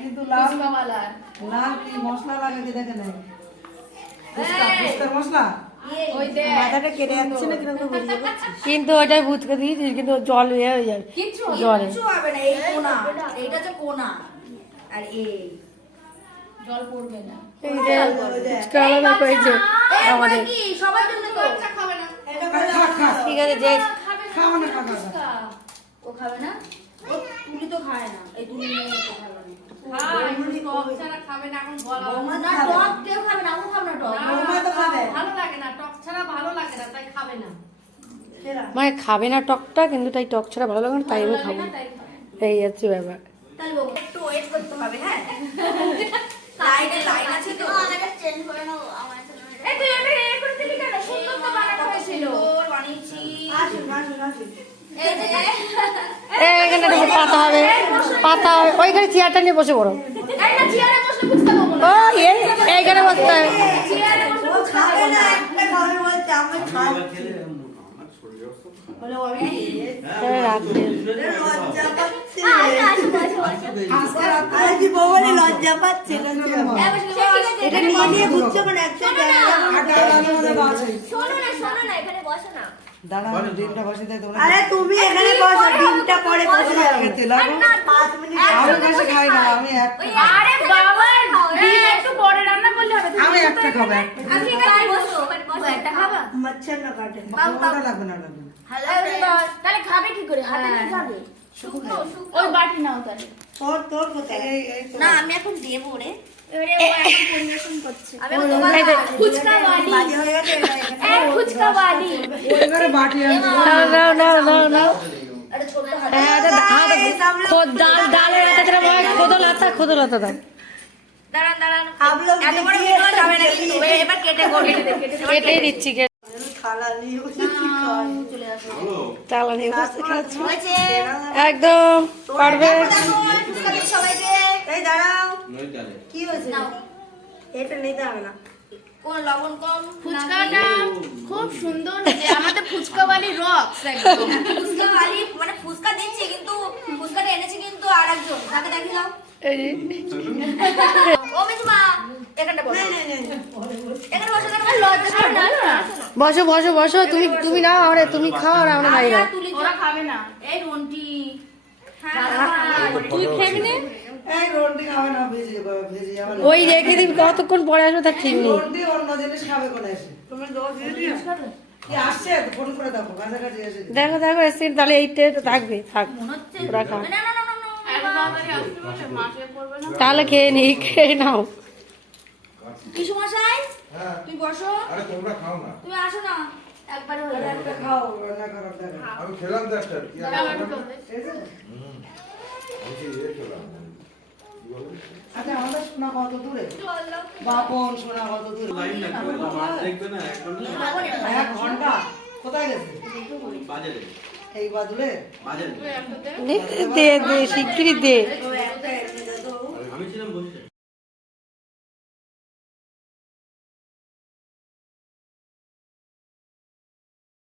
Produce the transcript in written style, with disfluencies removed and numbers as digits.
কিন্তু লাল লাল কি মশলা লাগে কি দেখে নাই ফুচকার মশলা মাথাটা কেটে যাচ্ছে না কিরকম বুঝতে পারছি কিন্তু ওইটাই বুঝতে দিয়েছিস কিন্তু জল ইয়ে হয়ে যাবে জলে কিছু হবে না এই কোনা এইটা যে কোনা আর এই জল পড়বে না এই যে ফুচকা আলাদা করেছে আমাদের কি সবার জন্য তো বাচ্চা খাবে না। ঠিক আছে যে খাওয়া না খাওয়া ও খাবে না ও তুলি তো খায় না এই তুলি নিয়ে তো খাবে না টক ছাড়া খাবে না এখন বলা না টক কেউ খাবে না ও খাবে না টক বৌমা তো খাবে ভালো লাগে না, টক ছাড়া ভালো লাগে না, তাই খাবে না। মানে খাবে না টকটা কিন্তু তাই টক ছাড়া ভালো লাগে না তাই আমি খাবো তাই খাবে। এই হচ্ছে ব্যাপার তাহলে বাবু একটু ওয়েট করতে হবে হ্যাঁ লাইন আছে তো এই তুই এটা এ করে দিলি কেন? সুন্দর তো বানানো হয়েছিল। সুন্দর বানিয়েছি এই যে এখানে একটা পাতা হবে ওইখানে চেয়ারটা নিয়ে বসে পড়ো এই না চেয়ারে বসলে ফুচকা দেবো না। ও এইখানে বসতে হবে চেয়ারে বসলে ফুচকা খাবে দেবো না না। একটা খাবে বলছে আমি খাবো লজ্জা পাচ্ছে আজ বউলে লজ্জা পাচ্ছে এটা নিয়ে নিয়ে ঘুরছে মানে একটা দাঁড়া ডিমটা বসে দেয় তোমরা আরে তুমি এখানে বসো ডিমটা পরে বসে যাবে লাগো 5 মিনিট আমি বেশি খাই না আমি একটা আরে বাবা, ডিম একটু পরে রান্না করলে হবে। আমি একটা খাবো আজকে কাল বসো একটা খাবা। মচ্ছর না কাটে ওটা লাগবে না লাগবে না। তাহলে খাবে কি করে? হাতে নিয়ে খাবে। ওই বাটি নাও তাহলে। তোর কোথায় এই তো না আমি এখন দেবো রে এবারে ও এখন পরিবেশন করছে। আমি এখন তোমার ফুচকা বাড়ি। বাজে হয়ে গেছে এই ফুচকা বাড়ি। ওইবারে বাটি আনতে নাও আরে ছোট হাত ডালের হাতে খোদলাতা দাও দাঁড়ান आप लोग এত বড় देखिए ভিডিও যাবে না কিন্তু এবার কেটে করবে কেটেই দিচ্ছি খালা নিয়ে বসে খায় চলে আসো চালা নিয়ে বসে খাচ্ছি হয়েছে একদম পারবে সবাইকে এই দাঁড়াও কি হয়েছে নাও এটা নিতে হবে না কোন লবণ কম ফুচকাটা খুব সুন্দর হয়েছে। আমাদের ফুচকা বাড়ি রক্স একদম। ফুচকা বালি মানে ফুচকা দিচ্ছি কিন্তু ফুচকাটা এনেছে কিন্তু আরেকজন তাকে দেখি দাও এই যে ও মিজমা এখানটা বসো এখানে বসো এখানে লজ্জা করে না বসো বসো বসো তুমি নাও আরে তুমি খাও আর আমরা খাই না তুলি ওরা খাবে না। এই রন্টি তুই খেবি না? এই রোটি খাবে না ভেজে ভেজে আবার ওই রেখে দিবি কতক্ষণ পরে আসবে তার ঠিক নেই রোটি অন্য জিনিস খাবে কোনে এসে তুমি দোষ দিয়ে দিও কি আসছে ফোন করে দেখো কাছাকাছি এসে দেখো এসে তাহলে এইটা থাকবে থাক মনে হচ্ছে ওরা খা না না না না না এত তাড়াতাড়ি আসতে বলে মাসে পড়বে না। তাহলে খেয়ে নাও কিছু মশাই তুই বসো আরে তোমরা খাও না তুমি আসো না একবারে হয়ে যাবে একটা খাও রান্না করার দেখা আমি খেলাম তো একটা কি আর তাহলে তো হবে। আমি সেই খেলাম কি বলে আচ্ছা আমাদের শোনা কত দূরে বাপন শোনা কত দূরে লাইন লাগবে না মাঠ দেখবে না এখন 1 ঘন্টা কোথায় গেছে বাজারে এই বাদুলে বাজারে দে শিগগিরই দে ও